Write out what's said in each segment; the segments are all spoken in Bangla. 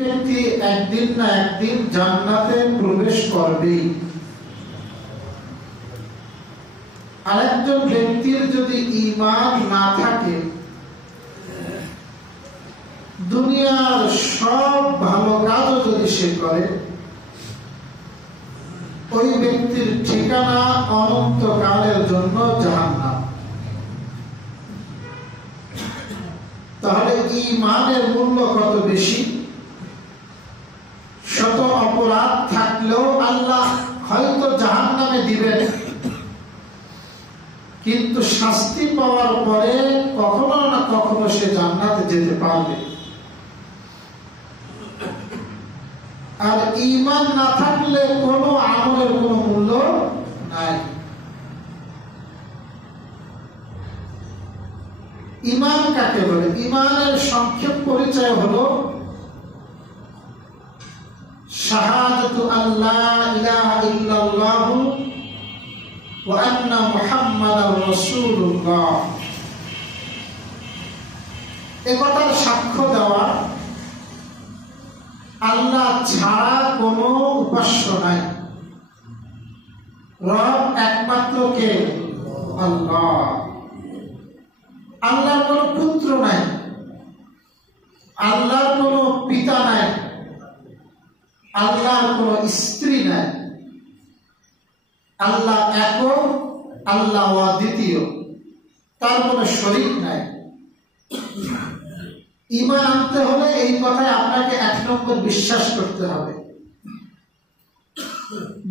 ব্যক্তি একদিন না একদিন জান্নাতে প্রবেশ করবেই। আরেকজন ব্যক্তির যদি ঈমান না থাকে, দুনিয়ার সব ভালো কাজও যদি সে করে, ওই ব্যক্তির ঠিকানা অনন্তকালের জন্য জাহান্নাম। তাহলে ঈমানের মূল্য কত বেশি। শত অপরাধ থাকলেও আল্লাহ হয়তো জাহান্নামে দিবেন, কিন্তু শাস্তি পাওয়ার পরে কখনো না কখনো সে জান্নাতে যেতে পারবে। আর ঈমান না থাকলে কোনো আমলের কোনো মূল্য নাই। ঈমান কাকে বলে? ঈমানের সংক্ষেপ পরিচয় হলো শাহাদাতু আল্লা ইলাহা ইল্লাল্লাহু ওয়া আন্না মুহাম্মাদার রাসূলুল্লাহ। এই কথার সাক্ষ্য দেওয়া আল্লাহ ছাড়া কোনো উপাস্য নাই, রব একমাত্র কে? আল্লাহ। আল্লাহর কোনো পুত্র নাই, আল্লাহর কোনো পিতা নাই, আল্লাহর কোনো স্ত্রী নাই। আল্লাহ একক, আল্লাহ দ্বিতীয়, তার কোনো শরীক নাই। ঈমান আনতে হলে এই কথায় আপনাকে 1 নম্বর বিশ্বাস করতে হবে।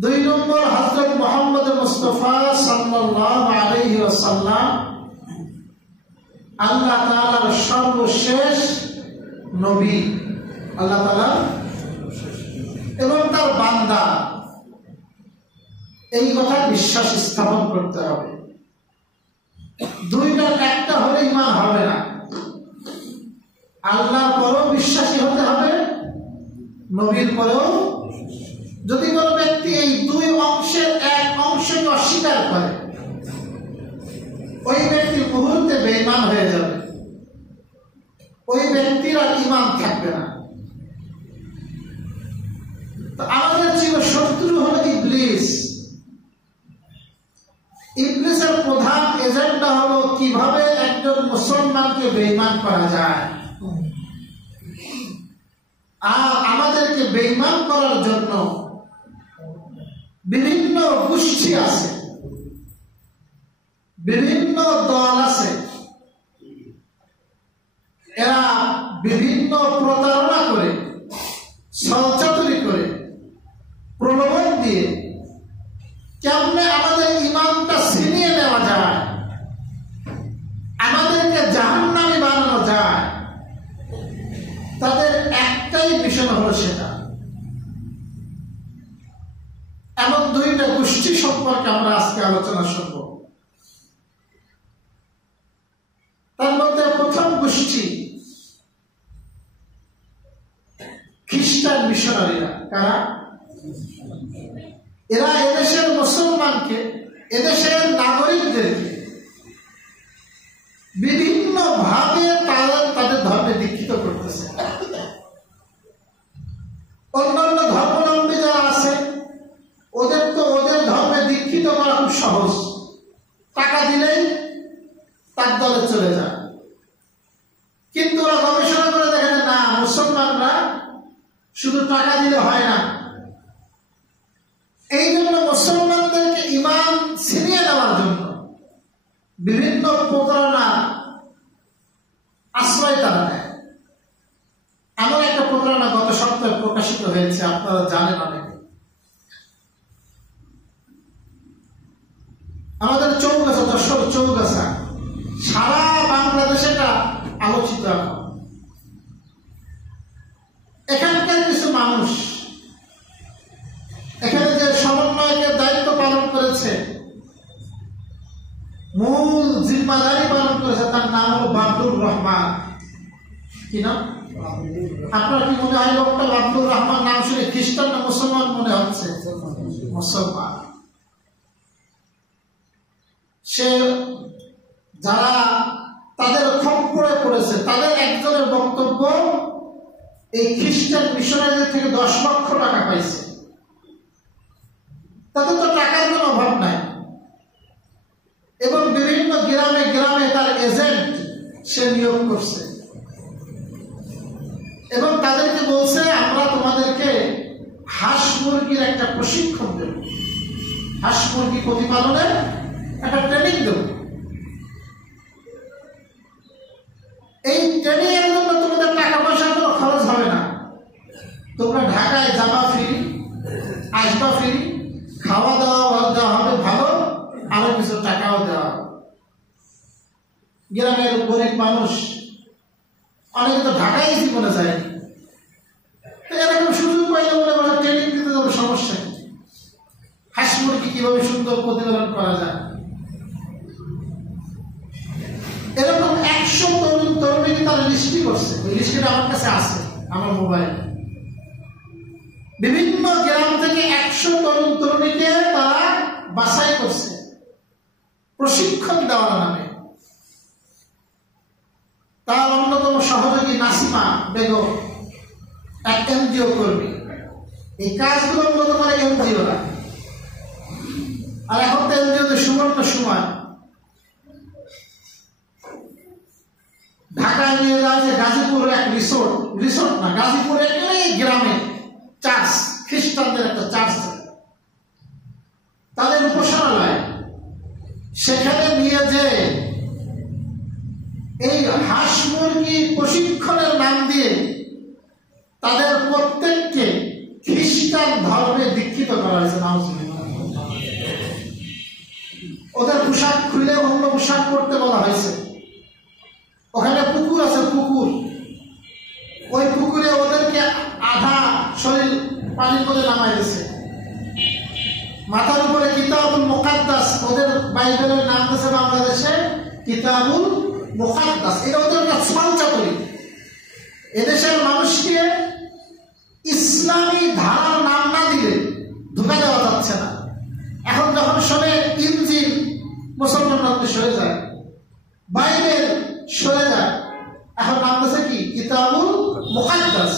2 নম্বর, হযরত মুহাম্মদ মুস্তাফা সাল্লাল্লাহু আলাইহি ওয়াসাল্লাম আল্লাহ তাআলার সর্বশেষ নবী, আল্লাহ তাআলা এবং তার বান্দা, এই কথা বিশ্বাস স্থাপন করতে হবে। দুইটার একটা হলে ঈমান হবে না। আল্লাহর পরেও বিশ্বাসী হতে হবে, নবীর পরেও। যদি কোন ব্যক্তি এই 2 অংশের এক অংশকে অস্বীকার করে, ওই ব্যক্তি মুহূর্তে বেঈমান হয়ে যাবে, ওই ব্যক্তির আর ঈমান থাকবে না। আমাদের ছিল শত্রু হলো ইবলিস। ইবলিসের প্রধান এজেন্ডা হলো কিভাবে একজন মুসলমানকে বেঈমান করা যায়। আর আমাদেরকে বেঈমান করার জন্য বিভিন্ন গোষ্ঠী আছে, বিভিন্ন দল আছে। এরা বিভিন্ন প্রতারণা করে, ছলচাতুরি করে, প্রলোভন দিয়ে কেমনে আমাদের ঈমানটা ছিনিয়ে নেওয়া যায়, আমাদেরকে জাহান্নামী বানানো যায়, তাদের একটাই মিশন হলো সেটা। এমন 2টা গোষ্ঠী সম্পর্কে আমরা আজকে আলোচনা শুনব। তার মধ্যে প্রথম গোষ্ঠী খ্রিস্টান মিশনারিরা। কারা? এরা এদেশের মুসলমানকে, এদেশের নাগরিকদেরকে বিভিন্ন ভাবে তাদের ধর্মে দীক্ষিত করতেছে। অন্যান্য ধর্মাবলম্বী যারা আছে, ওদের তো ওদের ধর্মে দীক্ষিত করা খুব সহজ। টাকা দিলেই তার দলে চলে যায়। কিন্তু ওরা গবেষণা করে দেখে যে না, মুসলমানরা শুধু টাকা দিলে হয় না। এই জন্য মুসলমানদেরকে ঈমান ছিনিয়ে নেওয়ার জন্য বিভিন্ন প্রতারণা আশ্রয় তারা নেয়। এমন একটা প্রতারণা গত সপ্তাহে প্রকাশিত হয়েছে, আপনারা জানেন অনেকে। আমাদের চৌগাছা, যশোর চৌগাছা, সারা বাংলাদেশে এটা আলোচিত। এখানকার কিছু মানুষ, এখানে যে সমন্বয়কের দায়িত্ব পালন করেছে, মূল জিম্মাদারি পালন করেছে, তার নাম হলো আব্দুর রহমান। কি নাম? আপনার কি মনে হয় লোকটা আব্দুর রহমান নাম শুনে খ্রিস্টান না মুসলমান মনে হচ্ছে? মুসলমান। সে যারা তাদের খপ্পরে পড়েছে, তাদের একজনের বক্তব্য, এই খ্রিস্টান মিশনারিদের থেকে 10 লক্ষ টাকা পাইছে। তাদের তো টাকার কোনো অভাব নাই, এবং বিভিন্ন গ্রামে গ্রামে তার এজেন্ট সে নিয়োগ করছে, এবং তাদেরকে বলছে আমরা তোমাদেরকে হাঁস মুরগির একটা প্রশিক্ষণ দেব, হাঁস মুরগি প্রতিপালনের একটা ট্রেনিং দেব। এই ট্রেনিং এর জন্য তোমাদের টাকা পয়সা কোনো খরচ হবে না, তোমরা ঢাকায় যাবা ফ্রি, আসবা ফ্রি, খাওয়া দাওয়া দেওয়া হবে ভালো, আরো কিছু টাকাও দেওয়া হবে। গ্রামের গরিব মানুষ অনেকে তো ঢাকায় জীবনে যায়নি, এরকম সুযোগ পাইলে মনে করে ট্রেনিং দিতে যাবে, সমস্যা নেই। হাঁস মুরগি কিভাবে সুন্দর প্রতিপালন করা যায়, এরকম 100 তরুণ তরুণীকে তারা লিস্টি করছে। ওই লিস্টিটা আমার কাছে আছে, আমার মোবাইলে। বিভিন্ন গ্রাম থেকে 100 তরুণ তরুণীকে তারা বাছাই করছে প্রশিক্ষণ দেওয়ার নামে। তার অন্যতম সহযোগী নাসিমা বেগম, এক এনজিও কর্মী। এই কাজগুলো মূলত করে এনজিওরা। আর এখন তো এনজিওদের সুবর্ণ সময়। ঢাকায় নিয়ে যাওয়া যে গাজীপুর এক রিসোর্ট না, গাজীপুরে এই গ্রামে চার্চ, খ্রিস্টানদের একটা চার্চ, তাদের উপাসনালয়, সেখানে নিয়ে যে এই হাঁস মুরগি প্রশিক্ষণের নাম দিয়ে তাদের প্রত্যেককে খ্রিস্টান ধর্মে দীক্ষিত করা হয়েছে। ওদের পোশাক খুলে অন্য পোশাক করতে বলা হয়েছে। ওখানে পুকুর আছে, পুকুর, ওই পুকুরে ওদেরকে আধা শরীর পানির মধ্যে নামাই দিয়েছে। মাথার উপরে কিতাবুল মুকাদ্দাস, ওদের বাইবেলের নাম দিয়েছে বাংলাদেশে কিতাবুল মুকাদ্দাস। এটা ওদের একটা সঞ্চাতনী। এদেশের মানুষকে ইসলামী ধারার নাম না দিলে ঢুকা দেওয়া যাচ্ছে না। এখন যখন শোনে ইনজিল, মুসলমানরা সরে যায়, বাইবেল সরে যায়, এখন নাম দিয়েছে কি কিতাবুল মুকাদ্দাস।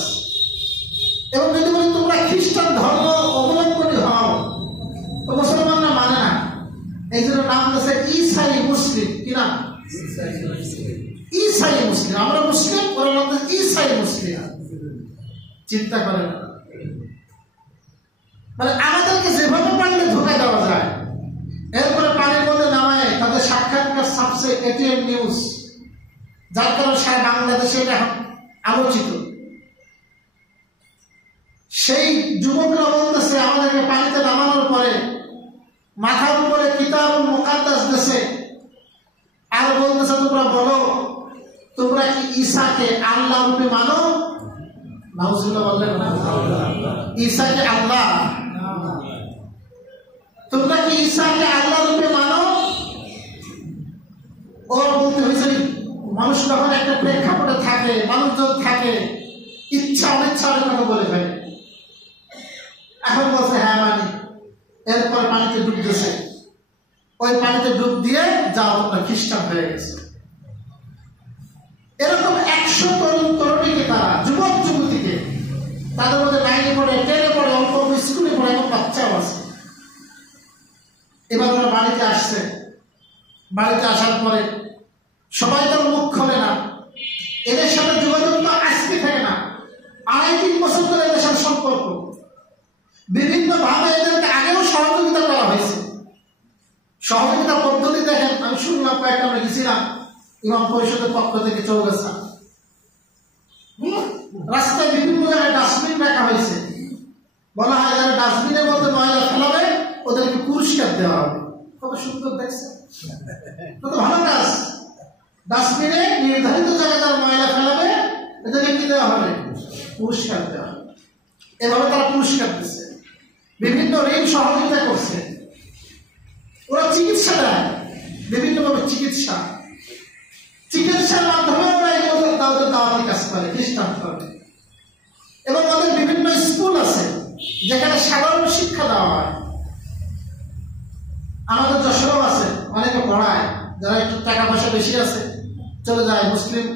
এবং যদি বলি তোমরা খ্রিস্টান ধর্ম অবলম্বনী হও, তো মুসলমানরা মানে না, এই জন্য নাম দিয়েছে ঈসাই মুসলিম। কি নাম? ঈসাই মুসলিম। আমরা মুসলিম, ওরা নাম দিয়েছে ঈসাই মুসলিম। চিন্তা করেন, মানে আমাদেরকে যেভাবে পারলে ধোকা দেওয়া যায়। এরপরে পানির মধ্যে নামায় তাদের সাক্ষাৎকার ছাপছে এটিএন নিউজ, যার কারণে সারা বাংলাদেশে এটা এখন আলোচিত। সেই যুবকরা বলতেছে আমাদেরকে পানিতে নামানোর পরে মাথার উপরে কিতাবুল মুকাদ্দাস দেশে, আর বলতেছে তোমরা বলো তোমরা কি ঈসাকে আল্লাহ রূপে মানো? নাউজুবিল্লাহ বললেন না, ঈসাকে আল্লাহ, তোমরা কি ঈসাকে আল্লাহ রূপে মানো? ওর বলতে হয়েছে মানুষ যখন একটা প্রেক্ষাপটে থাকে, মানুষজন থাকে, ইচ্ছা অনিচ্ছা অনেক কথা বলে ফেলে। এখন বলছে হ্যাঁ মানি। এরপরে পানিতে ডুব দিয়েছে, ওই পানিতে ডুব দিয়ে যাও তোমরা খ্রিস্টান হয়ে গেছে। এরকম 100 তরুণ তরুণীকে তারা, যুবক যুবতীকে, তাদের মধ্যে 9-এ পড়ে, 10-এ পড়ে, অল্প স্কুলে পড়ে, এখন বাচ্চাও আছে। এবার ওরা বাড়িতে আসছে। বাড়িতে আসার পরে সবাই তার মুখ খোলে না, এদের সাথে যোগাযোগ তো আজকে থাকে না, 2.5-3 বছর ধরে এদের সাথে সম্পর্ক। বিভিন্ন ভাবে এদেরকে আগেও সহযোগিতা করা হয়েছে। সহযোগিতা পদ্ধতি দেখেন, আমি শুনলাম কয়েকটা আমরা গেছিলাম ইমাম পরিষদের পক্ষ থেকে চৌগাছা, রাস্তায় বিভিন্ন জায়গায় ডাস্টবিন রাখা হয়েছে। বলা হয় যারা ডাস্টবিনের মধ্যে ময়লা ফেলাবে ওদেরকে পুরস্কার দেওয়া হবে। কত সুন্দর দেখছে, কত ভালো কাজ। ডাস্টবিনে নির্ধারিত জায়গায় যারা ময়লা ফেলাবে এদেরকে কি দেওয়া হবে? পুরস্কার দেওয়া হবে। এভাবে তারা পুরস্কার দিচ্ছে, বিভিন্ন ঋণ সহযোগিতা করছে। ওরা চিকিৎসা দেয়, বিভিন্নভাবে চিকিৎসার মাধ্যমে ওরা এগুলো দাওয়াতি কাজ করে, খ্রিস্টান করে। এবং ওদের বিভিন্ন স্কুল আছে যেখানে সাধারণ শিক্ষা দেওয়া হয়। আমাদের যশোরেও আছে, অনেকে পড়ায়, যারা একটু টাকা পয়সা বেশি আছে চলে যায় মুসলিম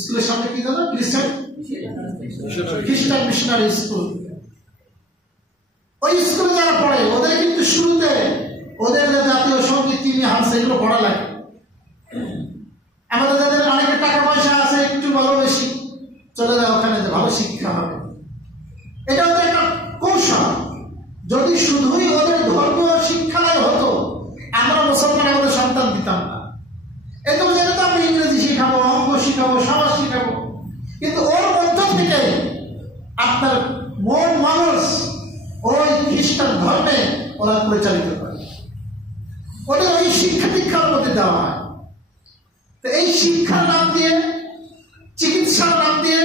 স্কুলের সামনে, কি জানো, খ্রিস্টান খ্রিস্টান মিশনারি স্কুল। ওই স্কুলে যারা পড়ে ওদের কিন্তু শুরুতে ওদের যে জাতীয় সঙ্গীত তিনি হামসা এগুলো পড়া লাগে। আমাদের যাদের অনেকের টাকা পয়সা আছে একটু ভালো বেশি চলে যায় ওখানে, যে ভালো শিক্ষা হবে। এটা ওদের একটা কৌশল। যদি শুধুই ওদের ধর্মীয় শিক্ষালয় হতো, আমরা মুসলমান আমাদের সন্তান দিতাম না। এই তো যেটা তো আমরা ইংরেজি শিখাবো, অঙ্ক শিখাবো, সমাজ শিখাবো, কিন্তু ওর মধ্য থেকে আপনার মন মানুষ ওই খ্রিস্টান ধর্মে ওরা পরিচালিত করে। ওদের ওই শিক্ষা দীক্ষার মধ্যে দেওয়া হয়। তো এই শিক্ষার নাম দিয়ে, চিকিৎসার নাম দিয়ে,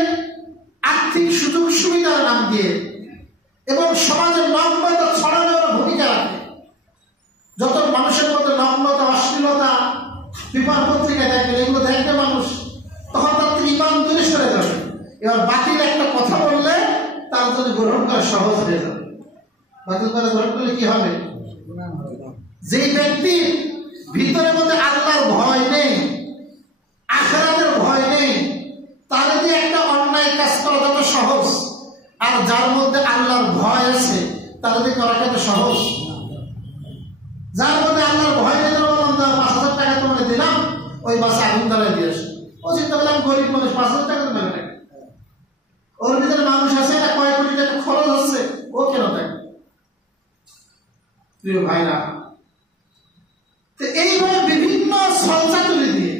আর্থিক সুযোগ সুবিধার নাম দিয়ে এবং সমাজের নম্রতা ছড়ানোর ভূমিকা রাখে। যত মানুষের মধ্যে নম্রতা, অশ্লীলতা পেপার পত্রিকায় দেখবে, এগুলো দেখবে মানুষ, তখন তার থেকে ইমান দূরে সরে যাবে। এবার বাতিল একটা কথা বললে তার জন্য গ্রহণ করা সহজ হয়ে যাবে। বাতিল করে গ্রহণ করলে কি হবে? যে ব্যক্তির ভিতরের মধ্যে আল্লাহর ভয় নেই, আখিরাতের ভয় নেই, তার দিয়ে একটা অন্যায় কাজ করা যত সহজ, আর যার মধ্যে আল্লাহর ভয় আছে তার দিয়ে করাটা তো সহজ। যার মধ্যে আল্লাহর ভয় নেই, 5,000 টাকা তোমাকে দিলাম, ওই বাসে আগুন জ্বালাই দিয়ে আসে। ও চিন্তা করলাম গরিব মানুষ, 5,000 টাকা তো দেবে টাকা। ওর ভিতরে মানুষ আছে, না কয়েক কোটি টাকা খরচ হচ্ছে, ও কেন থাকে? প্রিয় ভাইরা, তো এইভাবে বিভিন্ন সলচাতুরি দিয়ে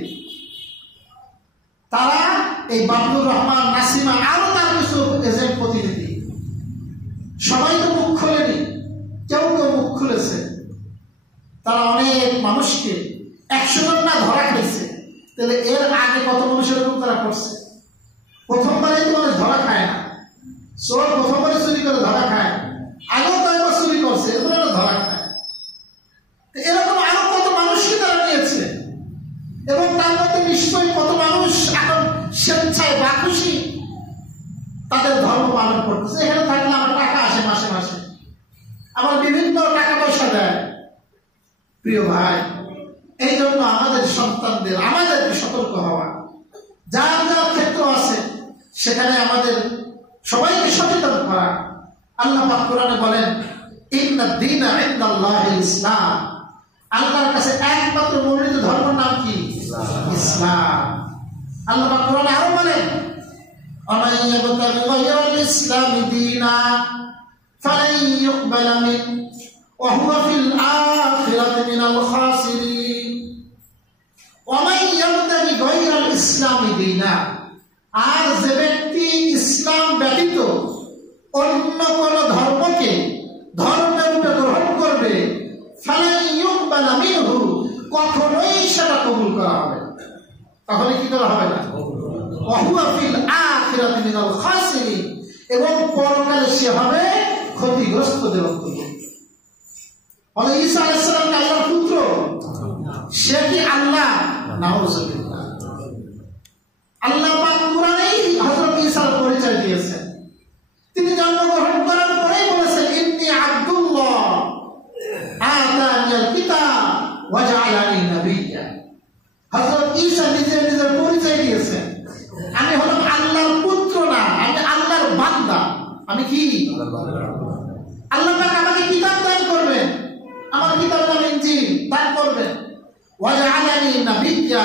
তারা এই বাবলুর রহমান, নাসিমা, আরো তার কিছু এজেন্ট প্রতিনিধি, সবাই তো মুখ খোলেনি, কেউ কেউ মুখ খুলেছে। তারা অনেক মানুষকে 100 জন না ধরা খাইছে। তাহলে এর আগে কত মানুষের এরকম তারা করছে? প্রথমবারে তো মানুষ ধরা খায় না। চোর প্রথমবারে চুরি করে ধরা খায়, আগেও কয়েকবার চুরি করছে, এরপরে ধরা খায়। এরকম আরো কত মানুষকে তারা নিয়েছে, এবং তার মধ্যে নিশ্চয়ই কত মানুষ এখন স্বেচ্ছায় বা খুশি তাদের ধর্ম পালন করতেছে। এখানে থাকলে আমার টাকা আসে মাসে মাসে, আমার বিভিন্ন টাকা পয়সা দেয়। প্রিয় ভাই, এই জন্য আমাদের সন্তানদের আমাদেরকে সতর্ক হওয়া, যার যার ক্ষেত্র আছে সেখানে আমাদের সবাইকে সচেতন করা। আল্লাহ পাক কোরআনে বলেন, ইন্নাদ দীনা ইনদাল্লাহিল ইসলাম, আল্লাহর কাছে একমাত্র মনোনীত ধর্মের নাম কি? ইসলাম। আল্লাহ পাক কোরআনে আরো বলেন, ومن يبتغ غير الإسلام دينا فلن يقبل منه وهو في الآخرة من الخاسرين। ومن يبتغ غير الإسلام دينا, আর যে ব্যক্তি ইসলাম ব্যতীত অন্য কোন ধর্মকে ধর্মরূপে গ্রহণ করবে, ফালান ইউকবালা মিনহু, কখনোই সেটা কবুল করা হবে না। তাহলে কি করা হবে না? ওয়াহুয়া ফিল আখিরাতি মিনাল খাসিরিন, এবং পরকালে সে হবে ক্ষতিগ্রস্তদের অন্তর্ভুক্ত। বলে ঈসা আলাইহিস সালাম কি আল্লাহর পুত্র? সে কি আল্লাহ? নাউযুবিল্লাহ। আল্লাহ পাক কোরআনেই হযরত ঈসার পরিচয় দিয়েছেন। তিনি জন্মগ্রহণ করার পরেই বলেছেন, ইন্নী আব্দুল্লাহ আতানিয়াল কিতাব ওয়া জাআলানি নাবিয়্যা। হযরত ঈসা নিজের পরিচয় দিয়েছেন, আমি হলাম আল্লাহর পুত্র না, আমি আল্লাহর বান্দা। আমি কি? আল্লাহ পাক আমাকে কিতাব দান করবেন, আমার কিতাব নাম ইনজিল দান করবেন। ওয়া জাআলানি নাবিয়্যা,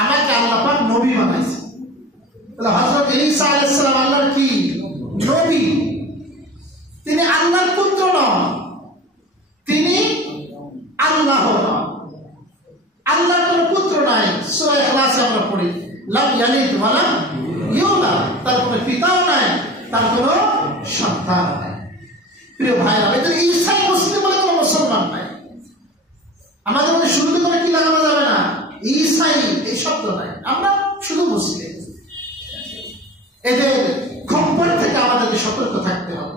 আমাকে আল্লাহ পাক নবী বানাইছেন। তাহলে হযরত ঈসা আলাইহিস সালাম আল্লাহর কি? নবী। তিনি আল্লাহর পুত্র নন, তিনি আল্লাহ নন। আল্লাহর কোন পুত্র নাই। সূরা ইখলাসে আমরা পড়ি, লাম ইয়ালিদ ওয়া লাম ইউলাদ, তার কোনো পিতাও নাই, তার কোনো সন্তান নাই। প্রিয় ভাইরা, এটা ঈসাই মুসলিম বলে কোনো মুসলমান নাই। আমাদের মধ্যে শুরুতে করে কি লাগানো যাবে না, ঈসাই এই শব্দ নাই, আমরা শুধু মুসলিম। এদের খপ্পর থেকে আমাদেরকে সতর্ক থাকতে হবে,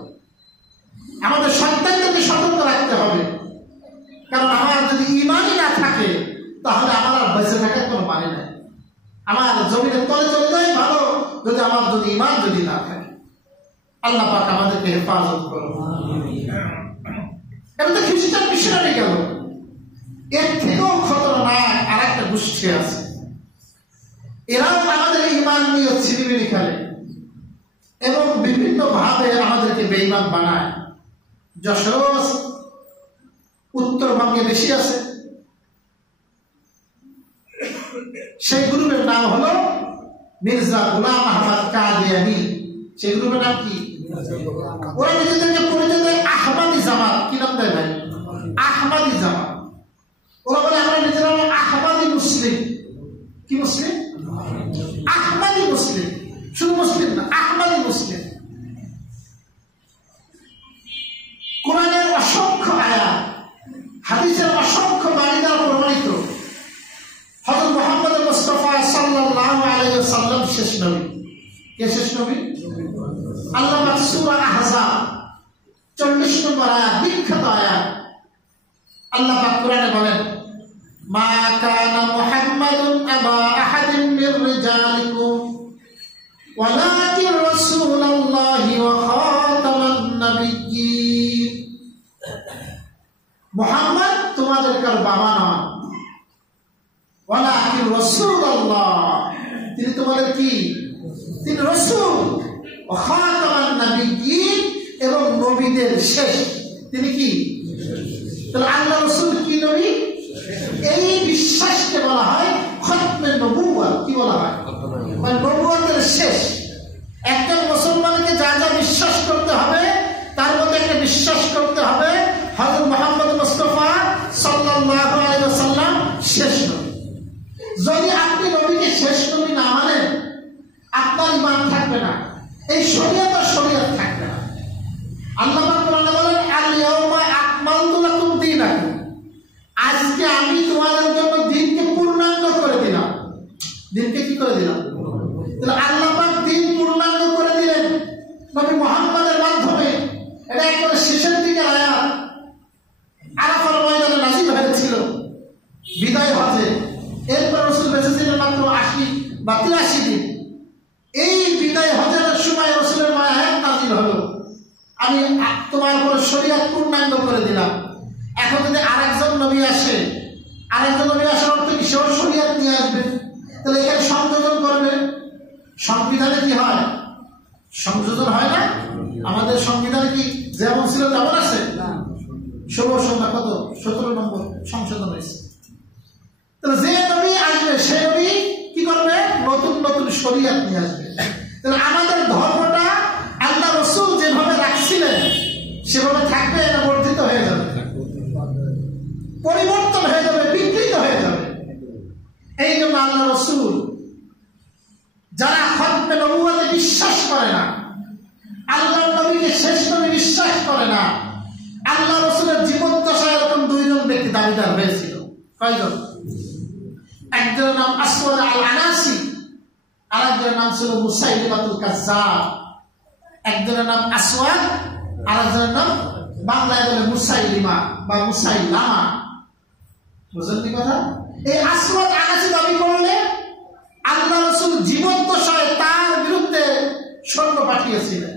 আমাদের সন্তানদেরকে সতর্ক রাখতে হবে। কারণ আমার যদি ঈমানই না থাকে তাহলে আমার আর বেঁচে থাকার কোনো মানে নাই। আমার জমিনের তলে চলে যায় ভালো, যদি আমার যদি ঈমান যদি না থাকে। আল্লাহ পাক আমাদেরকে হেফাজত করুন। এটা তো খ্রিস্টান মিশনারি গেল, এর থেকেও খতরনাক আর একটা গোষ্ঠী আছে। এরাও আমাদের ঈমান নিয়ে ছিনিমিনি খেলে। এবং বিভিন্ন ভাবে আমাদেরকে বেঈমান বানায়। যশোর উত্তরবঙ্গে বেশি আছে। সেই গ্রুপের নাম হলো মির্জা গোলাম আহমদ কাদিয়ানী। সেই গ্রুপের নাম কি? ওরা নিজেদেরকে পরিচয় দেয় আহমদি জামাত। কি নাম দেয় ভাই? আহমদি জামাত। ওরা বলে আমরা নিজেরা আহমদি মুসলিম। কি মুসলিম? আহমদি মুসলিম। শুধু মুসলিম না, আহমদি মুসলিম। কোরআনের অসংখ্য আয়াত, হাদিসের অসংখ্য বাণী দ্বারা প্রমাণিত হযরত মুহাম্মদ মুস্তাফা সাল্লাল্লাহু আলাইহি ওয়াসাল্লাম শেষ নবী। কে শেষ নবী? আল্লাহ পাক সূরা আহজাব 40 নম্বর আয়াত, বিখ্যাত আয়াত, আল্লাহ পাক কোরআনে বলেন, মা কানা মুহাম্মাদুন আবা আহাদিন মির রিজালিকুম ওয়ালাকিন রাসূলুল্লাহি ওয়া খাতামান নাবিয়্যিন। মুহাম্মদ তোমাদের কার বাবা নন, ওয়ালাকিন রাসূলুল্লাহ, তিনি তোমাদের কি? তিনি রাসূল, ওয়া খাতামান নাবিয়্যিন, এবং নবীদের শেষ। তিনি কি? তাহলে আল্লাহ রাসূল কি নবী? এই বিশ্বাসকে বলা হয় খতমে নবুওয়াত। কি বলা হয়? মানে নবুওয়াতের শেষ। একজন মুসলমানকে যা যা বিশ্বাস করতে হবে তার মধ্যে একটা বিশ্বাস করতে হবে হযরত মুহাম্মদ মুস্তাফা সাল্লাল্লাহু আলাইহি ওয়াসাল্লাম শেষ নবী। যদি আপনি নবীকে শেষ নবী না মানেন, আপনার ঈমান থাকবে না, এই শরীয়ত আর শরীয়ত থাকবে না। আল্লাহ পাক কোরআনে বলেন, আল ইয়াউমা আকমালতু লাকুম দীনাকুম, আজকে আমি তোমাদের জন্য দ্বীনকে পূর্ণাঙ্গ করে দিলাম। দ্বীনকে কি করে দিলাম? তাহলে আল্লাহ পাক দ্বীন পূর্ণাঙ্গ করে দিলেন নবী মুহাম্মদের মাধ্যমে। এটা একবারে শেষের দিকের আয়াত। আরাফার ময়দানে নাযিল হয়েছিল বিদায় হজে। এরপর রাসূল বেঁচে ছিলেন মাত্র 80 বা 83 দিন। এই বিদায় হজের সময় রাসূলের মায়া আয়াত নাযিল হলো, আমি তোমার উপর শরীয়ত পূর্ণাঙ্গ করে দিলাম। এখন যদি আরেকজন নবী আসে, আরেকজন নবী আসার অর্থ কি? সেও শরীয়ত নিয়ে আসবে। তাহলে এখানে সংযোজন করবে। সংবিধানে কি হয়? সংযোজন হয় না? আমাদের সংবিধানে কি যেমন ছিল তেমন আছে? 17 নম্বর সংশোধন হয়েছে। তাহলে যে নবী আসবে সে নবী কি করবে? নতুন নতুন শরীয়ত নিয়ে আসবে। তাহলে আমাদের ধর্মটা আল্লাহ রাসূল যেভাবে রাখছিলেন সেভাবে থাকবে না বর্ধিত হয়ে যাবে? পরিবর্তন হয়ে যাবে, বিকৃত হয়ে যাবে। এই জন্য আল্লাহ রাসূল যারা খতমে নবুওয়াতে বিশ্বাস করে না, আল্লাহর নবীকে শেষ নবী বিশ্বাস করে না, আল্লাহ রাসূলের জীবদ্দশায় এরকম দুইজন ব্যক্তি দাবিদার হয়েছিল। কয়জন? একজনের নাম আসওয়াদ আল-আনাসি, আরেকজনের নাম ছিল মুসাইলিমাতুল কাজ্জাব। একজনের নাম আসওয়াদ, আরেকজনের নাম বাংলায় বলে মুসাইলিমা বা মুসাইলামা। বুঝলেন কি কথা? এই আসওয়াদ আনাসি দাবি করলে আল্লাহ রাসূল জীবদ্দশায় তার বিরুদ্ধে সৈন্য পাঠিয়েছিলেন।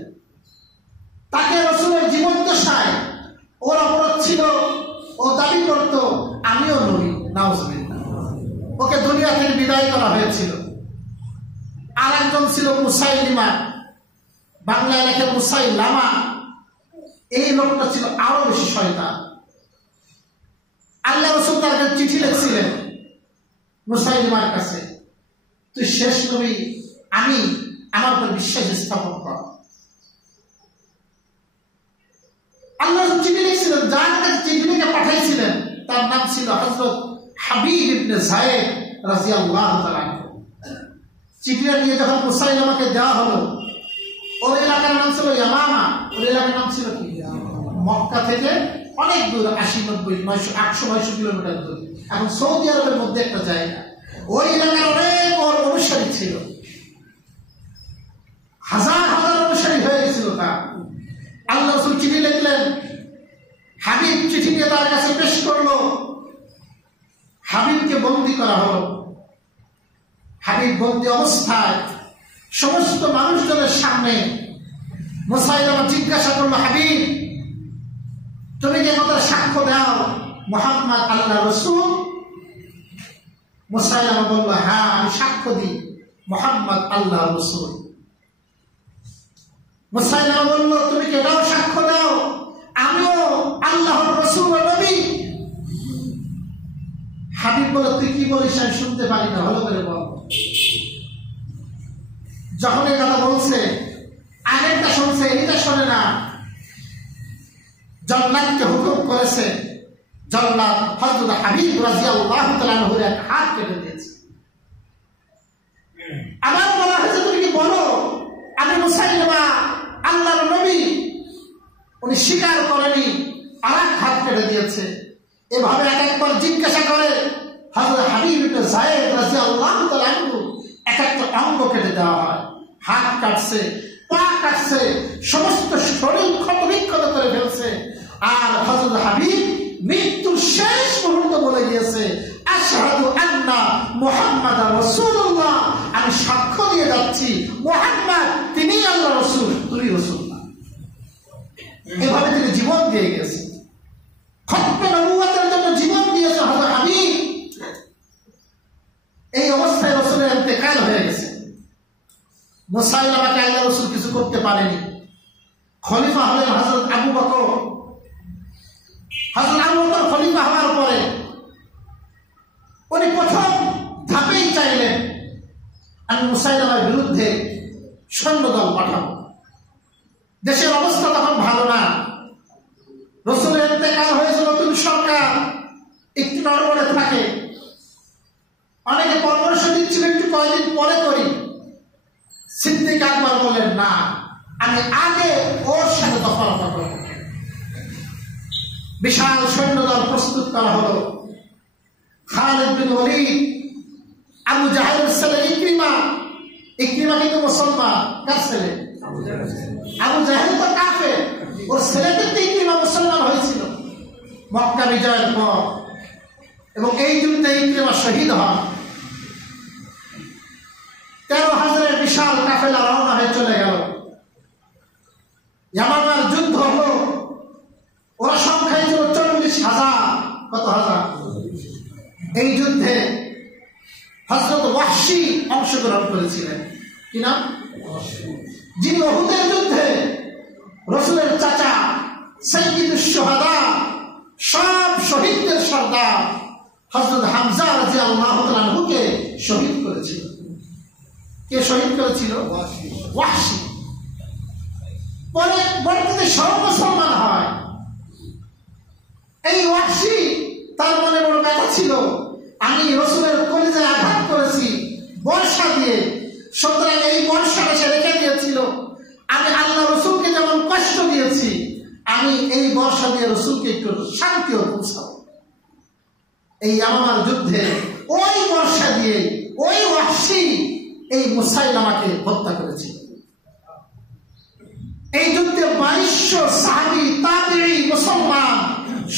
তাকে রাসূলের জীবদ্দশায় ওর অপরাধ ছিল, ও দাবি করত আমিও নবী। নাউজুবিল্লাহ। ওকে দুনিয়া থেকে বিদায় করা হয়েছিল। আর একজন ছিল মুসাইলিমা, বাংলায় লেখে মুসাইলামা। এই লোকটা ছিল আরো বেশি শয়তান। আল্লাহ রাসূল তার কাছে চিঠি লিখছিলেন মুসাইলিমার কাছে, তুই শেষ নবী, আমি আমার উপর বিশ্বাস স্থাপন কর। আল্লাহ চিঠি লিখছিলেন, যার কাছে চিঠি লিখে পাঠাইছিলেন তার নাম ছিল হযরত হাবিব ইবনে যায়েদ রাদিয়াল্লাহু তাআলা। চিঠিটা নিয়ে যখন মুসাইলামাকে দেওয়া হলো, ওর এলাকার নাম ছিল ইয়ামামা। ওর এলাকার নাম ছিল কি? মক্কা থেকে অনেক দূর, 80, 90, 900, 800, 900 কিলোমিটার দূর। এখন সৌদি আরবের মধ্যে একটা জায়গা। ওই এলাকার অনেক ওর অনুসারী ছিল, হাজার হাজার অনুসারী হয়ে গেছিল তার। আল্লাহ রাসূল চিঠি লিখলেন, হাবিব চিঠি নিয়ে তার কাছে পেশ করলো। হাবিবকে বন্দী করা হলো। হাবিব বন্দী অবস্থায় সমস্ত মানুষজনের সামনে মুসাইলামা জিজ্ঞাসা করলো, হাবিব তুমি যে কথা সাক্ষ্য দাও মুহাম্মদ আল্লাহ রাসূল? মুসাইলামা বলল, হ্যাঁ আমি সাক্ষ্য দিই মুহাম্মদ আল্লাহ রাসূল। মুসাইলামা বলল, তুমি কি এটাও সাক্ষ্য দাও আমিও আল্লাহর রাসূল ও নবী? হাবিব বলে, তুই কি বলিস আমি শুনতে পারি না, ভালো করে বল। যখন এই কথা বলছে, আগেরটা শুনছে, এটা শোনে না। জল্লাদকে হুকুম করেছে, জল্লাদ হযরত হাবিব রাদিয়াল্লাহু তাআলা আনহুর এক হাত কেটে দিয়েছে। আবার বলা হয়েছে, তুমি কি বলো আমি মুসাইলামা আল্লাহর নবী? উনি স্বীকার করেনি, আর এক হাত কেটে দিয়েছে। এভাবে এক একবার জিজ্ঞাসা করে হযরত হাবিব ইবনে যায়েদ রাদিয়াল্লাহু তাআলা আনহু এক একটা অঙ্গ কেটে দেওয়া হয়। হাত কাটছে, পা কাটছে, সমস্ত শরীর ক্ষতবিক্ষত করে ফেলছে। আর হযরত হাবিব মৃত্যুর শেষ মুহূর্ত বলে গিয়েছে, আশহাদু আন্না মুহাম্মাদার রাসূলুল্লাহ, আমি সাক্ষ্য দিয়ে যাচ্ছি মুহাম্মদ তিনি আল্লাহর রাসূল, তুমি রাসূল না। এভাবে তিনি জীবন দিয়ে গেছে, খতমে নবুয়তের জন্য জীবন দিয়েছে হযরত হাবিব। এই অবস্থায় রাসূলের ইন্তেকাল হয়ে গেছে। মুসাইলামাকে আল্লাহর রাসূল কিছু করতে পারেনি। খলিফা হলেন হযরত আবু বকর। হযরত আবু বকর খলিফা হওয়ার পরে উনি প্রথম ধাপেই চাইলেন আমি মুসাইলামার বিরুদ্ধে সৈন্যদল পাঠাবো। দেশের অবস্থা তখন ভালো না, রাসূলের ইন্তেকাল হয়েছে, নতুন সরকার একটু নড়বড়ে থাকে। অনেকে পরামর্শ দিচ্ছিল একটু কয়েকদিন পরে করি। সিদ্দিক আকবর বলেন, না, আমি আগে ওর সাথে দফারফা করব। বিশাল সৈন্যদল প্রস্তুত করা হলো। খালিদ বিন ওয়ালিদ, আবু জাহেলের ছেলে ইকরিমা কিন্তু মুসলমান। কার ছেলে? আবু জাহেল তো কাফের, ওর ছেলে কিন্তু ইকরিমা মুসলমান হয়েছিল মক্কা বিজয়ের পর। এবং এই যুদ্ধে ইকরিমা শহীদ হন। 13,000 বিশাল কাফেলা রওনা হয়ে চলে গেল। ইয়ামামার যুদ্ধ হলো। ওরা সংখ্যায় ছিল 40,000। কত হাজার? এই যুদ্ধে হযরত ওয়াহশী অংশগ্রহণ করেছিলেন। কি নাম? যিনি উহুদের যুদ্ধে রাসূলের চাচা সাইয়্যিদুশ শুহাদা, সব শহীদদের সর্দার হযরত হামজা রাদিয়াল্লাহু তাআলা আনহুকে শহীদ করেছিল। কে শহীদ করেছিল? ওয়াহশী। পরে বর্তমানে সব মুসলমান হয়। এই ওয়াহশী, তার মনে বড় ব্যথা ছিল, আমি রাসূলের কলিজায় আঘাত করেছি বর্ষা দিয়ে, সুতরাং এই বর্ষাটা সে রেখে দিয়েছিল। আমি আল্লাহ রাসূলকে যেমন কষ্ট দিয়েছি, আমি এই বর্ষা দিয়ে রাসূলকে একটু শান্তিও পৌঁছাবো। এই ইয়ামামার যুদ্ধে ওই বর্ষা দিয়ে ওই ওয়াহশী এই মুসাইলামাকে হত্যা করেছিল। এই যুদ্ধে 2200 সাহাবী তাবেঈ মুসলমান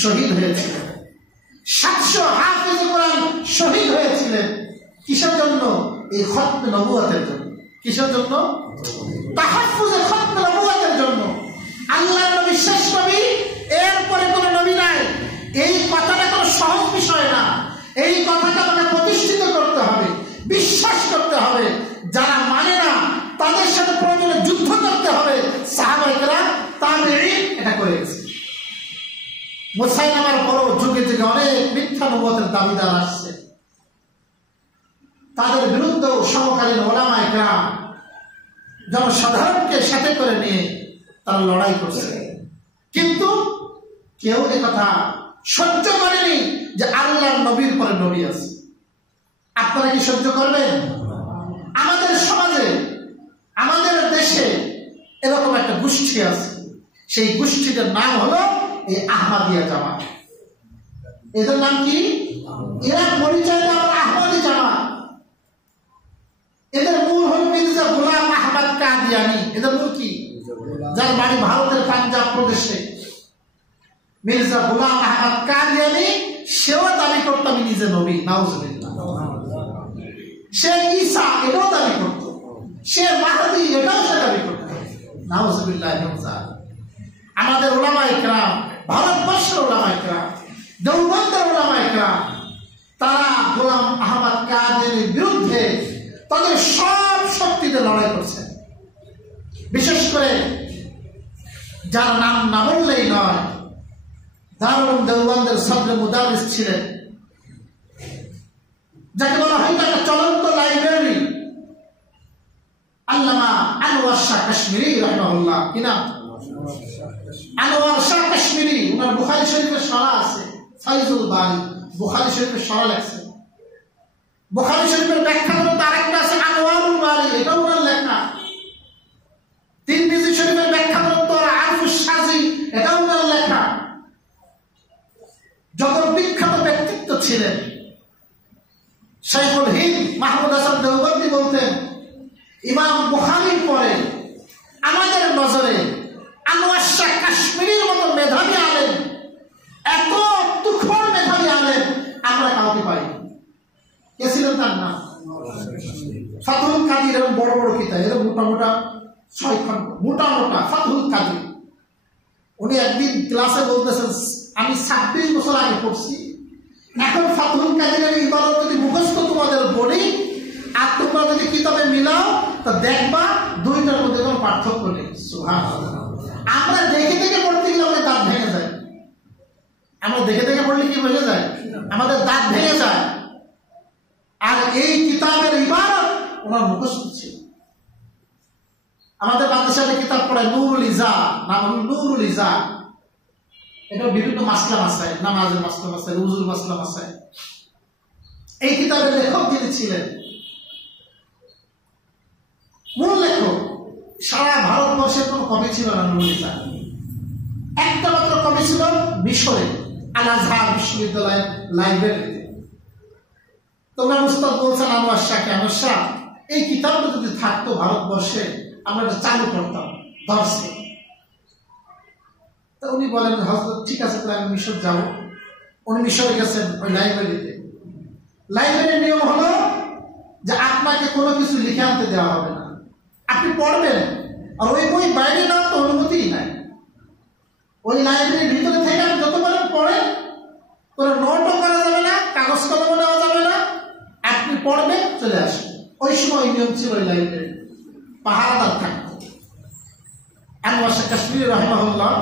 শহীদ হয়েছিল। 700 হাফেজ কোরআন শহীদ হয়েছিলেন। কিসের জন্য? এই খতমে নবুয়তের জন্য। কিসের জন্য? তাহাফফুজে খতমে নবুয়তের জন্য। আল্লাহর নবী শেষ নবী, এরপরে কোনো নবী নাই। এই কথাটা কোনো সহজ বিষয় না। এই কথাটা আমাকে প্রতিষ্ঠিত করতে হবে, বিশ্বাস করতে হবে। যারা মানে না তাদের সাথে প্রয়োজনে যুদ্ধ করতে হবে। সাহাবায়ে কেরাম, তাবেঈন এটা করে গেছে। মুসাইলামার পরও যুগে যুগে অনেক মিথ্যা নবুয়তের দাবিদার আসছে। তাদের বিরুদ্ধেও সমকালীন উলামায়ে কেরাম জনসাধারণকে সাথে করে নিয়ে তারা লড়াই করছে। কিন্তু কেউ এ কথা সহ্য করেনি যে আল্লাহর নবীর পরে নবী আছে। আপনারা কি সহ্য করবেন? আমাদের সমাজে, আমাদের দেশে এরকম একটা গোষ্ঠী আছে। সেই গোষ্ঠীটার নাম হলো এই আহমদিয়া জামাত। এদের নাম কি? এরা পরিচয় দেয় আহমদি জামাত। এদের মূল হল মির্জা গোলাম আহমদ কাদিয়ানি। এদের মূল কি? যার বাড়ি ভারতের পাঞ্জাব প্রদেশে। মির্জা গোলাম আহমদ কাদিয়ানি, সেও দাবি করত আমি নিজে নবী। নাউজুবিল্লাহ। সে ঈসা এটাও দাবি করত, সে মাহদী এটাও সে দাবি করত। নাউজুবিল্লাহ। আমাদের উলামায়ে কেরাম, ভারতবর্ষের উলামায়ে কেরাম, দেওবন্দের উলামায়ে কেরাম, তারা গোলাম আহমদ কাদিয়ানির বিরুদ্ধে তাদের সব শক্তিতে লড়াই করছে। বিশেষ করে যার নাম না বললেই নয়, দারুল দেওবন্দের সদরে মুদারিস ছিলেন, যাকে বলা হয় একটা চলন্ত লাইব্রেরি, আল্লামা আনোয়ার শাহ কাশ্মীরি রাহিমাহুল্লাহ। কি নাম? আনোয়ার শাহ কাশ্মীরি। ওনার বুখারী শরীফের শরহ আছে, ফাইজুল বারী, বুখারী শরীফের শরহ লেখছেন। বুখারী শরীফের ব্যাখ্যা গ্রন্থ আরেকটা আছে আনোয়ারুল বারী, এটা ওনার লেখা। তিরমিজি শরীফের ব্যাখ্যা গ্রন্থ আরফুস সাজি, এটা ওনার লেখা। জগৎ বিখ্যাত ব্যক্তিত্ব ছিলেন। শাইখুল হিন্দ মাহমুদ হাসান দেওবন্দি বলতেন, ইমাম বুখারীর পরে আমাদের নজরে আনোয়ার শাহ কাশ্মীরির মতো মেধাবী আলেম, এত তুখর মেধাবী আলেম আমরা কাউকে পাই। কে ছিলেন তার নাম? ফাতহুল কাদির। এরকম বড় বড় কিতাব, এরকম মোটা মোটা 6 খণ্ড, মোটা মোটা ফাতহুল কাদির। উনি একদিন ক্লাসে বলতেছেন, আমি 26 বছর আগে পড়ছি, এখন ফাতহুল কাদিরের ইবারত যদি মুখস্থ তোমাদের বলি আর তোমরা যদি কিতাবে মিলাও তা দেখবা দুইটার মধ্যে কোনো পার্থক্য নেই। সুবহানাল্লাহ। আমরা দেখে দেখে পড়তে গেলে আমাদের দাঁত ভেঙে যায়। আমরা দেখে দেখে পড়লে কি হয়ে যায়? আমাদের দাঁত ভেঙে যায়। আর এই কিতাবের ইবারত ওনার মুখস্থ ছিল। আমাদের বাংলাদেশে কিতাব পড়ায় নুরুল ইজা, নাম হল নুরুল ইজা। এটা বিভিন্ন মাসলা মাসায়, নামাজের মাসলা মাসায়, উজুর মাসলা মাসায়। এই কিতাবের লেখক যিনি ছিলেন, মূল লেখক, সারা ভারতবর্ষের কোন কবি ছিল না নুরুল ইজা। একটা মাত্র কবি ছিল মিশরে, আল আজহার বিশ্ববিদ্যালয়ের লাইব্রেরিতে। তোমরা উস্তাদ বলছেন আনোয়ার শাহকে, আনোয়ার শাহ এই কিতাবটা যদি থাকতো ভারতবর্ষে আমরা এটা চালু করতাম দর্শে। তা উনি বলেন, হযরত ঠিক আছে, তাহলে আমি মিশর যাবো। উনি মিশরে গেছেন ওই লাইব্রেরিতে। লাইব্রেরির নিয়ম হলো যে আপনাকে কোনো কিছু লিখে আনতে দেওয়া হবে না, আপনি পড়বেন। আর ওই বই বাইরে নেওয়ার তো অনুমতিই নাই। ওই লাইব্রেরির ভিতরে থেকে আপনি যত পারেন পড়েন, কোনো নোটও করা যাবে না, কাগজ কলমও নেওয়া যাবে না, আপনি পড়বেন, চলে আসবেন। ওই সময় ওই নিয়ম ছিল। ওই লাইব্রেরি পাহারাদার থাকতো। আনোয়ার শাহ কাশ্মীরি রাহিমাহুল্লাহ,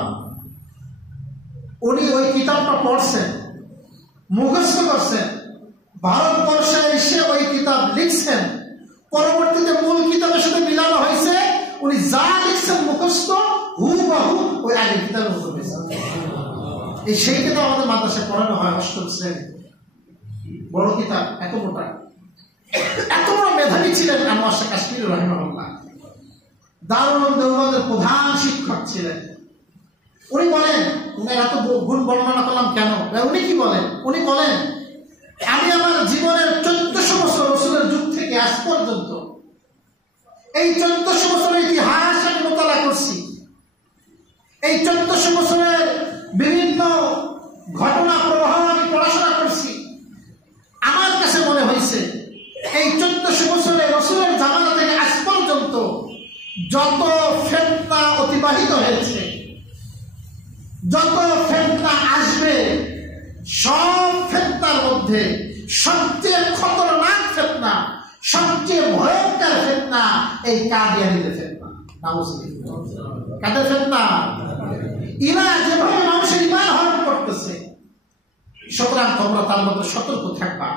উনি ওই কিতাবটা পড়ছেন, মুখস্থ করছেন, ভারতবর্ষে এসে ওই কিতাব লিখছেন। পরবর্তীতে মূল কিতাবের সাথে মিলানো হয়েছে, উনি যা লিখছেন মুখস্থ হুবহু ওই আগের কিতাবের মতো হয়েছে। এই সেই কিতাব আমাদের মাদ্রাসায় পড়ানো হয় 8ম শ্রেণী। বড় কিতাব, এত মোটা। এত বড় মেধাবী ছিলেন আনোয়ার শাহ কাশ্মীরি রাহিমাহুল্লাহ। দারুল দেওবন্দের প্রধান শিক্ষক ছিলেন। উনি বলেন, উনি এত গুণ বর্ণনা করলাম কেন? উনি কি বলেন? উনি বলেন, আমি আমার জীবনের 1400 বছর রাসূলের যুগ থেকে আজ পর্যন্ত এই 1400 বছরের ইতিহাস আমি মোতালা করছি। এই 1400 বছরের বিভিন্ন ঘটনা প্রবাহ আমি পড়াশোনা করছি। আমার কাছে মনে হয়েছে এই 1400 বছরে রাসূলের জামানা থেকে আজ পর্যন্ত যত ফিতনা অতিবাহিত হয়েছে, যত ফিতনা আসবে, সব ফিতনার মধ্যে সবচেয়ে খতরনাক ফিতনা, সবচেয়ে ভয়ঙ্কর ফিতনা এই কাদিয়ানীদের ফিতনা। নাউজুবিল্লাহ। কাদের ফিতনা? ইরা যেভাবে মানুষের ঈমান হরণ করতেছে, সুতরাং তোমরা তার মধ্যে সতর্ক থাকবা।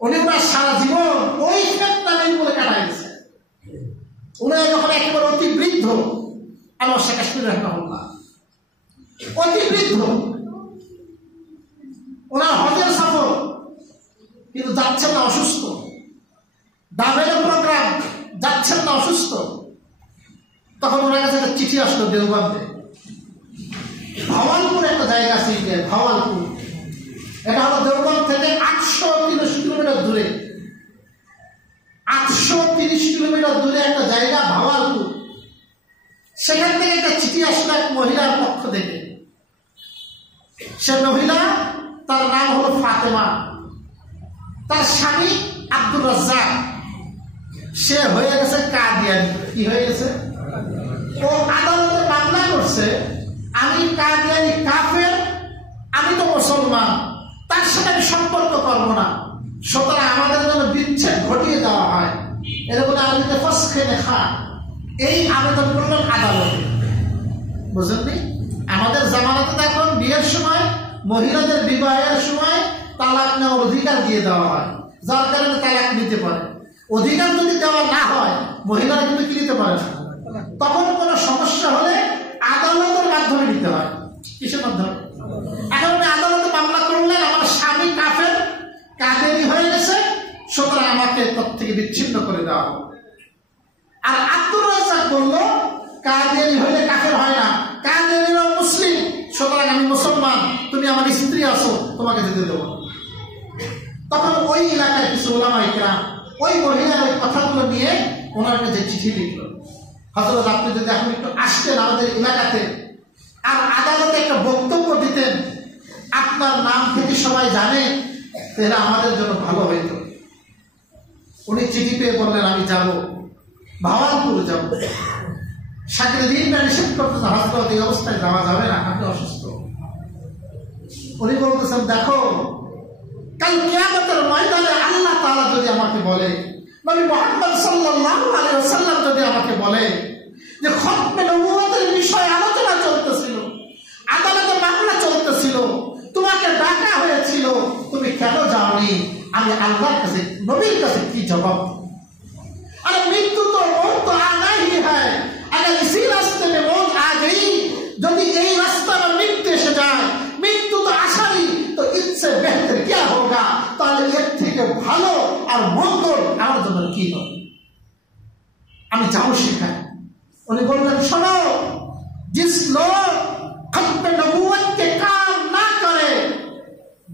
ওনারা সারা জীবন ওই ফিতনা নির্মূলে কাটাই গেছে। ওনারা যখন একেবারে অতি বৃদ্ধ, আনোয়ার শাহ কাশ্মীরি রাহিমাহুল্লাহ অতি বৃদ্ধ, ওনার হজের সফর, কিন্তু যাচ্ছেন না, অসুস্থ। দাবের প্রোগ্রাম, যাচ্ছেন না, অসুস্থ। তখন ওনার কাছে একটা চিঠি আসলো দেওবন্দে। ভাওয়ালপুর একটা জায়গা আছে ইন্ডিয়ায়, ভাওয়ালপুর। এটা হলো দেওবন্দ থেকে 830 কিলোমিটার দূরে। 830 কিলোমিটার দূরে একটা জায়গা ভাওয়ালপুর। সেখান থেকে একটা চিঠি আসলো এক মহিলার পক্ষ থেকে। সে মহিলা, তার নাম হলো ফাতেমা। তার স্বামী আব্দুর রাজ্জাক, সে হয়ে গেছে কাদিয়ানী। কি হয়ে গেছে? ও আদালতে মামলা করছে, আমি কাদিয়ানী কাফের, আমি তো মুসলমান, তার সাথে আমি সম্পর্ক করবো না, সুতরাং আমাদের জন্য বিচ্ছেদ ঘটিয়ে দেওয়া হয়। এরকম আরবিতে ফাসখে নেখা, এই আবেদন করলেন আদালতে। বুঝলেন? আমাদের জামানাতে এখন বিয়ের সময় মহিলাদের বিবাহের সময় তালাক নেওয়ার অধিকার দিয়ে দেওয়া হয়, যার কারণে তালাক নিতে পারে। অধিকার যদি দেওয়া না হয় মহিলারা কিন্তু কি নিতে পারে না। তখন কোনো সমস্যা হলে আদালতের মাধ্যমে নিতে হয়। কিসের মাধ্যমে? এখন আমি আদালতে মামলা করলেন, আমার স্বামী কাফের কাদেরি হয়ে গেছে, সুতরাং আমাকে তর থেকে বিচ্ছিন্ন করে দেওয়া হবে। আর আব্দুর রাজ্জাক বললো কাদেরি হইলে কাফের হয় না, কাদেরিরা মুসলিম, সুতরাং আমি মুসলমান, তুমি আমার স্ত্রী আছো, তোমাকে যেতে দেবো। তখন ওই এলাকার কিছু ওলামায়ে কেরাম ওই মহিলার ওই কথাগুলো নিয়ে ওনার কাছে চিঠি লিখল, হযরত আপনি যদি এখন একটু আসতেন আমাদের এলাকাতে আর আদালতে একটা বক্তব্য দিতেন, আপনার নাম থেকে সবাই জানে, তাহলে আমাদের জন্য ভালো হইত। উনি চিঠি পেয়ে বললেন আমি যাব, ভাওয়ালপুর যাব। সাকরেদ্দিন নিষেধ করতেছেন, হযরত এই অবস্থায় যাওয়া যাবে না, আপনি অসুস্থ। উনি বলতেছেন দেখো, কাল কিয়ামতের ময়দানে আল্লাহ তাআলা যদি আমাকে বলে, নবী মুহাম্মদ সাল্লাল্লাহু আলাইহি ওয়াসাল্লাম যদি আমাকে বলে যে খতমে নবুয়তের বিষয়ে আলোচনা চলতেছিল, আদালতে মামলা চলতেছিল, তোমাকে ডাকা হয়েছিল, তুমি কেন যাওনি, আমি আল্লাহর কাছে নবীর কাছে কি জবাব? अरे मृत्यु तो मौत तो आना ही है, अगर इसी रास्ते में मौत आ गई, যদি এই রাস্তা में मृत्यु এসে যায়, मृत्यु तो आसानी, तो इससे बेहतर क्या होगा? তাহলে এর থেকে ভালো আর মঙ্গল আমার জন্য কি হবে? আমি যাবো সেখানে। উনি বললেন শোনো, जिस लोग खत्म नबूवत के काम ना करे,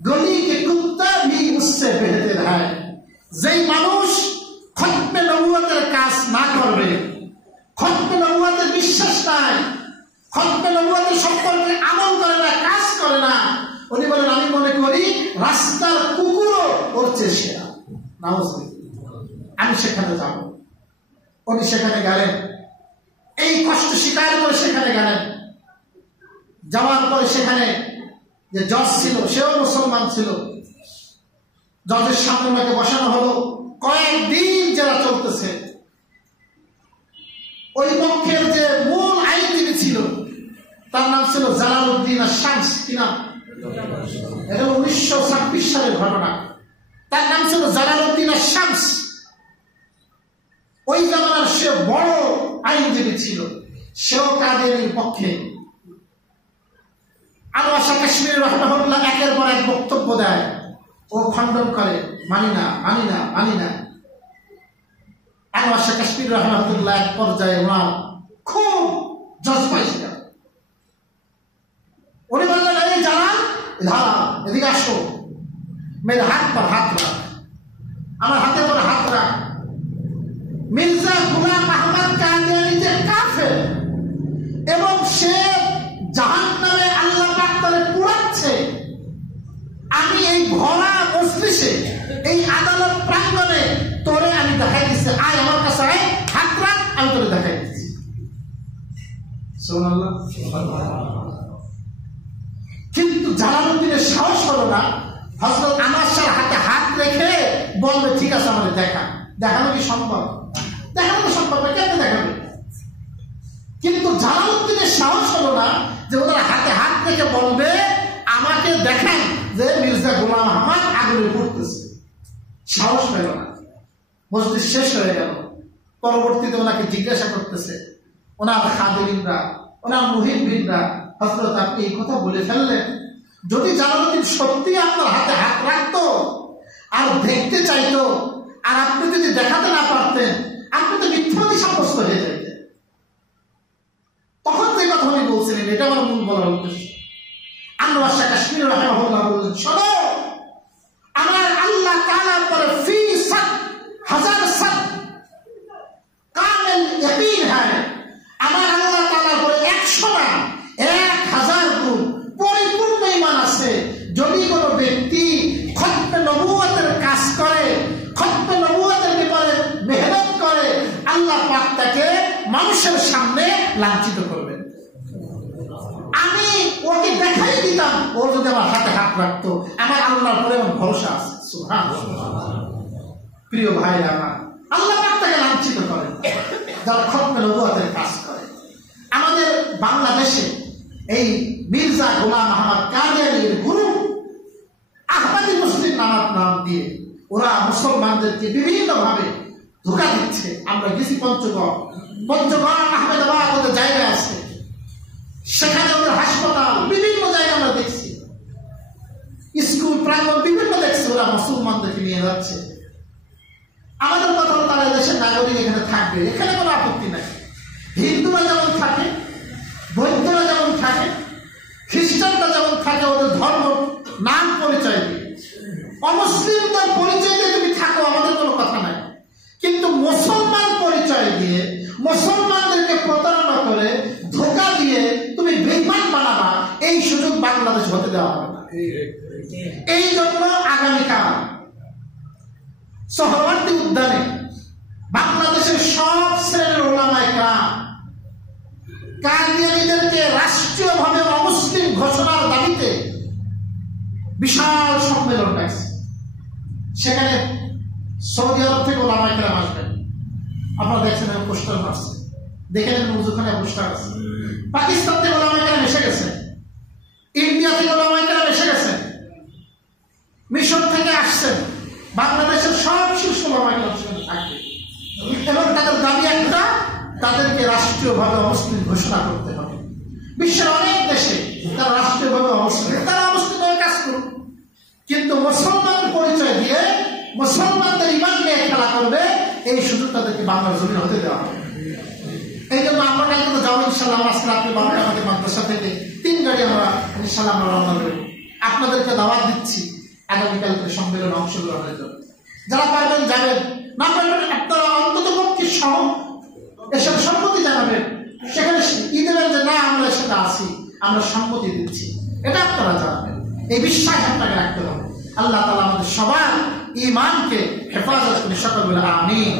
गली के कुत्ता भी उससे बेहतर है। যেই মানুষ খতমে নবুয়তের কাজ না করবে, খতমে নবুয়তের বিশ্বাস নাই, খতমে নবুয়তের সম্পর্কে আমল করে না, কাজ করে না, উনি বলেন আমি মনে করি রাস্তার কুকুরও ওর চেয়ে সেরা। আমি সেখানে যাব। উনি সেখানে গেলেন, এই কষ্ট স্বীকার করে সেখানে গেলেন। যাওয়ার পরে সেখানে যে জজ ছিল সেও মুসলমান ছিল। জজের সামনে ওনাকে বসানো হলো। কয়েকদিন যারা চলতেছে, ওই পক্ষের যে মূল আইনজীবী ছিল তার নাম ছিল জালালউদ্দিন আশ-শামস। কি নাম? এটা 1926 সালের ঘটনা। তার নাম ছিল জালালউদ্দিন আশ-শামস। ওই জামানার সে বড় আইনজীবী ছিল, সেও কাদেরীর পক্ষে। আনোয়ার শাহ কাশ্মীরি রাহমাহুল্লাহ একের পর এক বক্তব্য দেয়, ও খণ্ডন করে, মানি না, মানি না, মানি না। আনোয়ার শাহ কাশ্মীরি রাহমাহুল্লাহ এক পর্যায়ে ওনার খুব জজবাইছিল। উনি বললেন এই জালাল, ধারা এদিকে আসো, মেরে হাত পর হাত রাখ, আমার হাতে পর হাত রাখ। মির্জা গোলাম আহমদ কাদিয়ানী যে কাফের এবং সে জাহান্নামে আল্লাহ পাক তারে পুড়াচ্ছে, আমি এই ভরা মজলিসে, এই আদালত প্রাঙ্গণে তোরে আমি দেখাই দিচ্ছি, আয় আমার কাছে আয়, হাত রাখ, আমি তোরে দেখাই দিচ্ছি। সুবহানাল্লাহ। কিন্তু জালালউদ্দিনের সাহস হলো না হযরত আনোয়ার শাহর হাতে হাত রেখে বলবে ঠিক আছে আমাদের দেখা। দেখানো কি সম্ভব? দেখানো তো সম্ভব না, কেন দেখাবে? কিন্তু জালালউদ্দিনের সাহস হলো না যে ওনার হাতে হাত রেখে বলবে আমাকে দেখান যে মির্জা গোলাম আহমদ আগুনে পড়তেছে। সাহস পেল না। মজলিস শেষ হয়ে গেল। পরবর্তীতে ওনাকে জিজ্ঞাসা করতেছে ওনার খাদেমিনরা, ওনার মুহিব্বিনরা, হযরত আপনি এই কথা বলে ফেললেন, যদি জালালউদ্দিন সত্যি আপনার হাতে হাত রাখতো আর দেখতে চাইতো আর আপনি যদি দেখাতে না পারতেন, আপনি তো মিথ্যাবাদী সাব্যস্ত হয়ে যেতেন। তখন যে কথা আমি বলছিলেন, এটা আমার মূল বলার উদ্দেশ্য। আনোয়ার শাহ কাশ্মীরি রাহমাহুল্লাহ বললেন শোনো, আমার আল্লাহ তাআলার পরে ফি সাত হাজার সাত কামিল ইয়াকিন হয়, আমার আল্লাহ তাআলার পরে 100 না 1000 গুণ পরিপূর্ণ ঈমান আছে। যদি কোনো ব্যক্তি খতমে নবুয়তের কাজ করে, খতমে নবুয়তের ব্যাপারে মেহনত করে, আল্লাহ পাক তাকে মানুষের সামনে লাঞ্ছিত করবেন। আমি ওকে দেখাই দিতাম, ও যদি আমার হাতে হাত রাখতো, আমার আল্লাহর পরে আমার ভরসা আছে। সুবহানাল্লাহ। প্রিয় ভাই আমার, আল্লাহ পাক তাকে লাঞ্ছিত করেন যারা খতমে নবুয়তের কাজ করে। আমাদের বাংলাদেশে এই মির্জা গোলাম আহমদ কাদিয়ানীর গুরু আহমদী মুসলিম নাম দিয়ে ওরা মুসলমানদেরকে বিভিন্ন ভাবে ধোঁকা দিচ্ছে। আমরা গেছি পঞ্চগড় আহমেদাবাদ ওদের জায়গা আছে, সেখানে ওদের হাসপাতাল বিভিন্ন জায়গায় আমরা দেখছি, স্কুল প্রাঙ্গণ বিভিন্ন দেখছি, ওরা মুসলমানদেরকে নিয়ে যাচ্ছে। আমাদের কথা হলো তারা দেশের নাগরিক এখানে থাকবে, এখানে কোনো আপত্তি নাই। হিন্দুরা যেমন থাকে, বৌদ্ধরা যেমন থাকে, খ্রিস্টানরা যেমন থাকে, ওদের ধর্ম নাম পরিচয় দিয়ে অমুসলিমদের পরিচয় দিয়ে তুমি থাকো, আমাদের কোনো কথা নাই। কিন্তু মুসলমান পরিচয় দিয়ে মুসলমানদেরকে প্রতারণা করে ধোঁকা দিয়ে তুমি বেঈমান বানাবা, এই সুযোগ বাংলাদেশ হতে দেওয়া হবে না। এই জন্য আগামীকাল সোহরাওয়ার্দী উদ্যানে বাংলাদেশের সব শ্রেণীর ওলামায়ে কেরাম কাদিয়ানীদেরকে রাষ্ট্রীয়ভাবে অমুসলিম ঘোষণার দাবিতে বিশাল সম্মেলন ডাকছে। সেখানে সৌদি আরব থেকে ওলামায়ে কেরাম আসবেন, আপনারা দেখছেন পোস্টার মারছে, দেখে নেন ওখানে পোস্টার আছে। পাকিস্তান থেকে ওলামায়ে কেরাম এসে গেছে, ইন্ডিয়া থেকে ওলামায়ে কেরাম এসে গেছে, মিশর থেকে আসছেন, বাংলাদেশের সব শীর্ষ ওলামায়ে কেরাম সেখানে থাকবে এবং তাদের দাবি একটা, তাদেরকে রাষ্ট্রীয়ভাবে অমুসলিম ঘোষণা করতে হবে। বিশ্বের অনেক দেশে তারা রাষ্ট্রীয়ভাবে অমুসলিম, তারা অমুসলিম হয়ে কাজ করুন, কিন্তু মুসলমান পরিচয় দিয়ে মুসলমানদের ইমান নিয়ে খেলা করবে, এই সুযোগ তাদেরকে বাংলার জমিন হতে দেওয়া হবে। এই জন্য আমরা কালকে তো যাবো ইনশাল্লাহ, আজকে রাত্রে 12টা আমাদের মাদ্রাসা থেকে 3 গাড়ি আমরা ইনশাল্লাহ আমরা রওনা দেব। আপনাদেরকে দাওয়াত দিচ্ছি আগামীকালকে সম্মেলনে অংশগ্রহণের জন্য। যারা পারবেন যাবেন, না পারবেন আপনারা অন্তত পক্ষে সহ এসব সম্মতি জানাবেন, সেখানে ই দেবেন যে না আমরা সেটা আছি, আমরা সম্মতি দিচ্ছি, এটা আপনারা জানাবেন। এই বিশ্বাস আপনাকে রাখতে হবে। আল্লাহ তাআলা আমাদের সবার ঈমানকে হেফাজত করে সকল বলে আমিন।